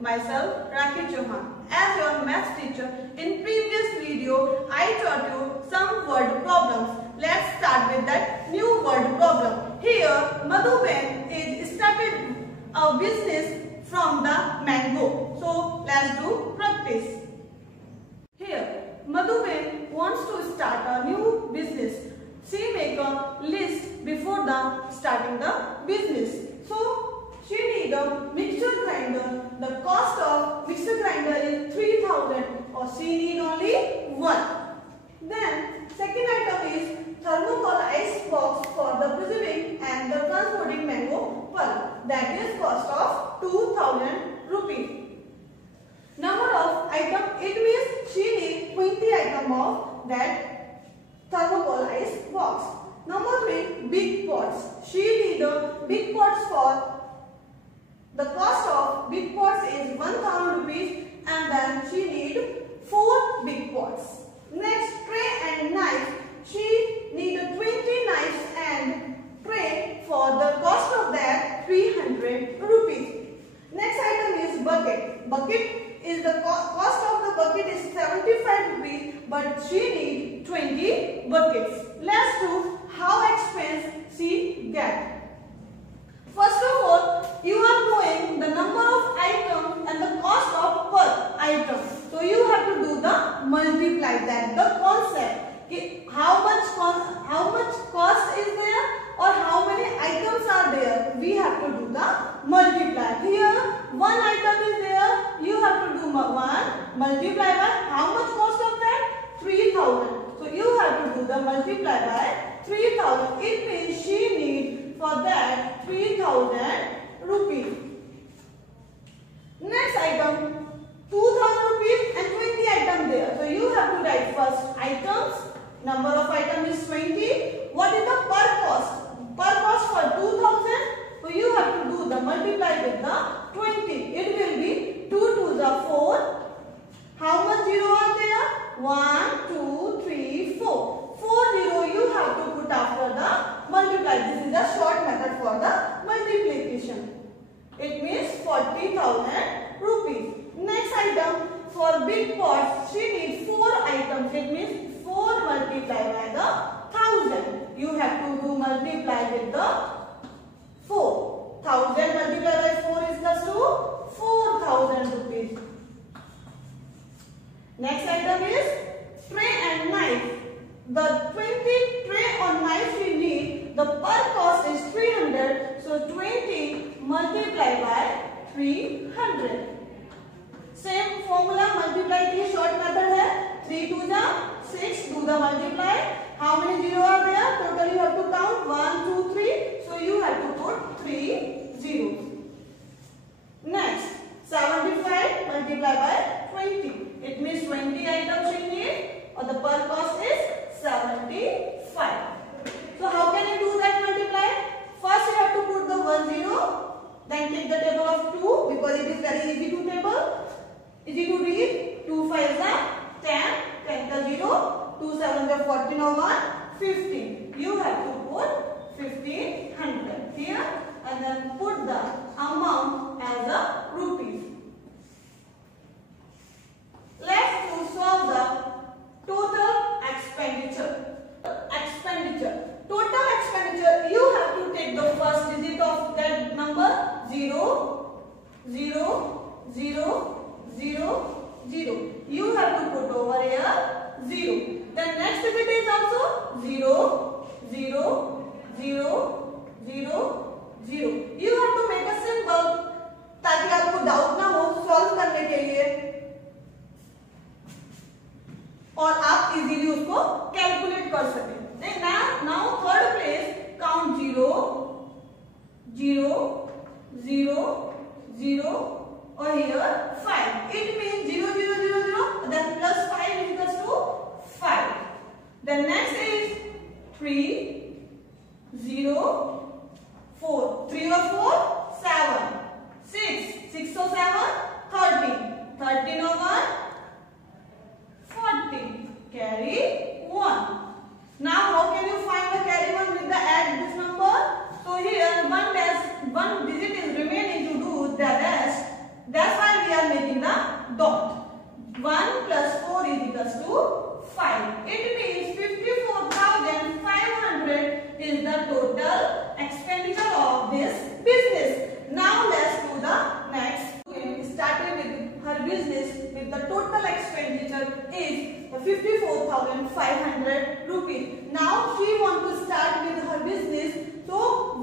myself Rakhi Chauhan as your maths teacher. In previous video, I taught you some word problems. Let's start with that new word problem. Here, Madhuben is started a business from the mango. So let's do practice. Here, Madhuben wants to start a new business. She make a list before the starting the business. So she need a mixer grinder. The cost of mixer grinder is 3,000, or she need only one. Then second item is thermocol ice box for the preserving and the transporting mango pulp. That is cost of 2,000 rupees. Number of item, it means she need 20 item of that thermocol ice box. Number 3, big pots. She need a big pots for the cost of big pots is 1,000 rupees, and then she need 4 big pots. Next, tray and knife. She need 20 knives and tray for the cost of that 300 rupees. Next item is bucket. Bucket is the cost of the bucket is 75 rupees, but she need 20 buckets. Let's do how expense she get. First of all, you are knowing the number of items and the cost of per item. So you have to do the multiply, that the concept. How much cost is there or how many items are there? We have to do the multiply. Here one item is there. You have to do 1 multiply by how much cost of that? 3,000. So you have to do the multiply by 3,000. It means she need for that 3,000 rupees. Next item, 2,000 rupees and 20 items there. So you have to write first items. Number of items is 20. What is the per cost? Per cost for 2,000. So you have to do the multiply with the 20. It will be 2 to the 4. How much zero are there? 1, 2, 3, 4. 4 zero you have to put after the multiply. This is the short method for the multiplication. It means 40,000 rupees. Next item, for big pots, she needs 4 items. It means 4 multiplied by the 1,000. You have to do multiply with the 4. 1,000 multiplied by 4 is equals to 4,000 rupees. Next item is tray and knife. The 20 tray or knife we need, the per cost is 300. So 20 multiplied by 300. Same formula, multiply की short method है. 3 to the 6, do the multiply. How many zero are there? Total you have to count 1, 2, 3. So you have to put 3 zeros. Next, 75 multiplied by 20. It means 20 items you need, or the per cost is 75. So how can you do that multiply? First you have to put the 1 zero, then take the table of 2 because it is very easy to table. Easy to read. 2 5s are 10, 10 0, 2 7s are 14 or 1, 15. You have to put 1500 here and then put the amount as a rupees. Let's solve the total expenditure. Total expenditure, you have to take the first digit of that number 0, 0, 0, 0, 0. You have to put over here 0. Then next digit is also 0, 0, 0, 0, 0. You have to make a symbol ताकि आपको doubt ना हो solve करने के लिए और आप easily उसको कैलकुलेट कर सकें. Now third place, count 0, 0, 0, 0, or here 5. It means 0, 0, 0, 0. Then plus 5 is equals to 5. Then next is 3, 0, 4. 3 or 4, 7. 6. 6 or 7, 13. 13 or 1, 14. Carry 1. Now how can you find the carry 1 with the add this number? So here one digit is remaining to do the rest. That's why we dot. 1 plus 4 is equals to 5. It means 54,500 is the total expenditure of this business. Now let's do the next. We started with her business with the total expenditure is 54,500 rupees. Now she want to start with her business. So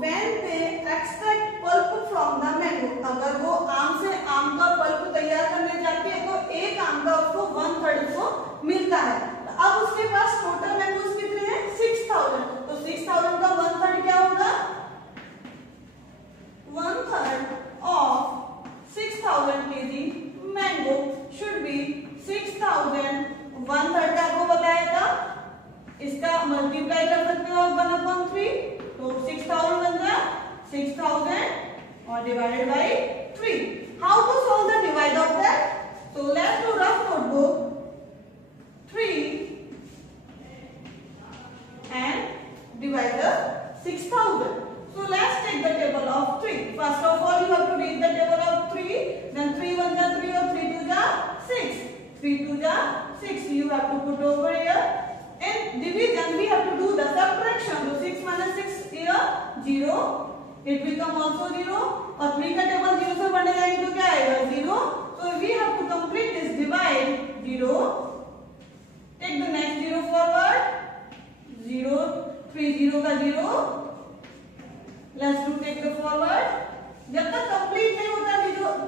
when they extract pulp from the mango, अगर वो आम से आम का pulp तैयार करने जाती है तो एक आम का उसको 1/3 को मिलता है। तो अब उसके पास टोटल मैंगोज कितने हैं? 6000। तो 6000 का 1/3 क्या होगा? 1/3 of 6000 kg mango should be 6000। 1/3 का आपको बताया था, इसका मल्टीप्लाई कर सकते हो 1/3, तो 6000 बन जाए 6000 और divided by 3। How to solve the divide of that? So let's do rough notebook. 3 and divide the 6000. So let's take the table of 3. First of all, you have to read the table of 3. Then 3 1 ja 3 or 3 2 ja 6. 3 2 ja 6. You have to put over here. In division, we have to do the subtraction. So 6 minus 6 here 0. It become also 0. और 3 का table 0 से बढ़ने जाएंगे तो क्या आएगा? 0. So we have to complete this divide. 0. Take the next 0 forward. 0 3 0 का 0. Let's do take the forward. जब तक कंप्लीट नहीं होता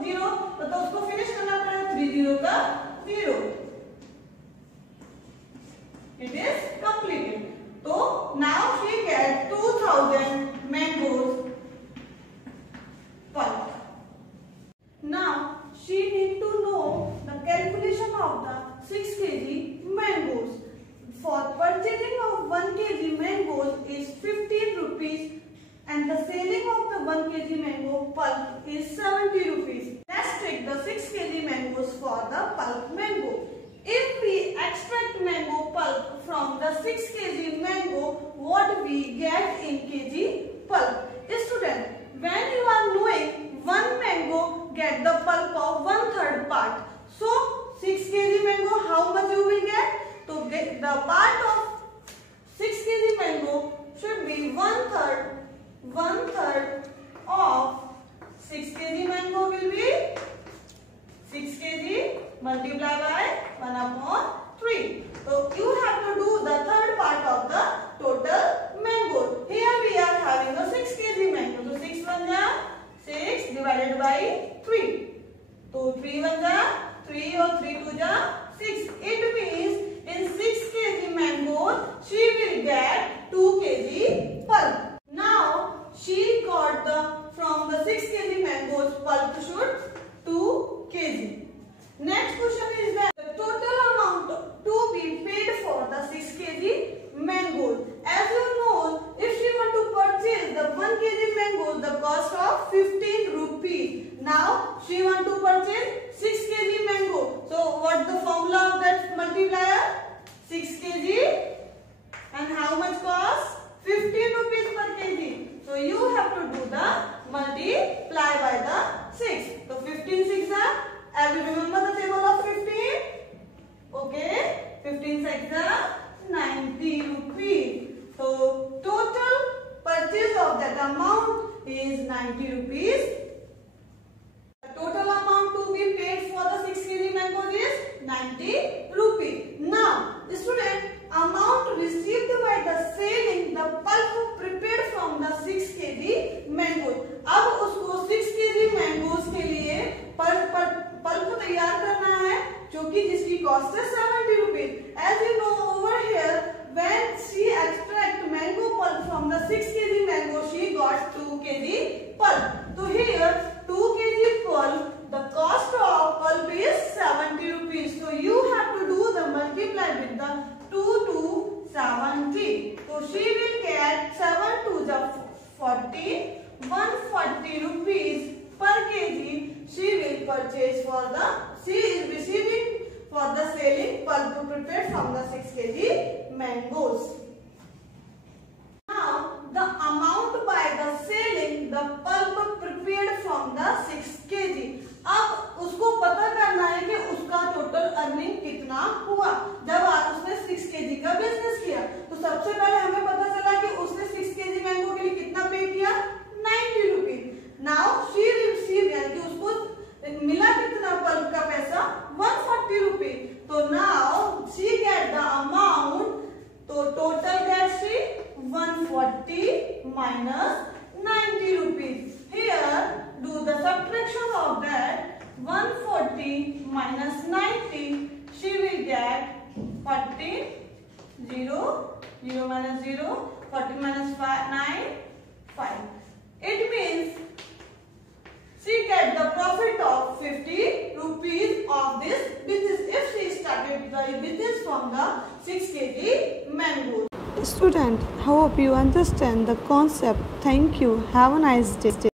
0 तो उसको फिनिश करना पड़ेगा। 3 0 का 0. It is completed. So now she get 2000 mangoes pulp. Now she need to know the calculation of the 6 kg mangoes. For purchasing of 1 kg mangoes is 15 rupees and the selling of the 1 kg mango pulp is 70 rupees. Let's take the 6 kg mangoes for the pulp mango. If we extract mango pulp from the 6 kg mango, what we get in kg pulp? Student, when you are knowing 1 mango get the pulp of 1/3 part. So 6 kg mango, how much you will get? To get the part of 6 kg mango should be 1/3 of 6 kg mango will be 6 kg multiplied by 1/3. So you have to do the third part of the total mango. Here we are having a 6 kg mango. So 6 1 ja 6 divided by 3. So 3 1 ja 3 or 3 2 ja 6. It means in 6 kg mango she will get 2 kg pulp. Now she got the from the 6 kg mangoes pulp should 2 kg. Next question is that the total amount to be paid for the 6 kg mangoes. As you know, if she want to purchase the 1 kg mangoes, the cost of 15 rupees. Now she want to purchase 6 kg mango. So what the formula of that multiplier? 6 kg and how much cost? 15 rupees per kg. So you have to do the multiply by the 6. So 15 6 are. Have you remember the table of 15? Okay. 15 6 are 90 rupees. So total purchase of that amount is 90 rupees. The total amount to be paid for the 6 kg mangoes is 90 rupees. Now, student, amount received by the selling the pulp prepared from the 6 kg mangoes. अब उसको 6 kg mangoes के लिए pulp तैयार करना है जो कि जिसकी कॉस्ट है 70 rupees. As you know over here, when she extract mango pulp from the 6 kg mango, she got 2 kg pulp. So here 2 kg pulp, the cost of pulp is 70 rupees. So you have to do the multiply with the 2 to 70. So she will get 7 to the 40, 140 rupees per kg. She will purchase for the, she is receiving for the selling pulp prepared from the 6 kg mangoes. Now the amount by the selling the pulp prepared from the 6 kg. अब उसको पता करना है कि उसको 140 minus 90 rupees. Here, do the subtraction of that. 140 minus 90, she will get 40, 0, 0 minus 0, 40 minus 5, 9, 5. It means she get the profit of 50 rupees of this business if she started the business from the 6 kg mangoes. Student, hope you understand the concept. Thank you. Have a nice day.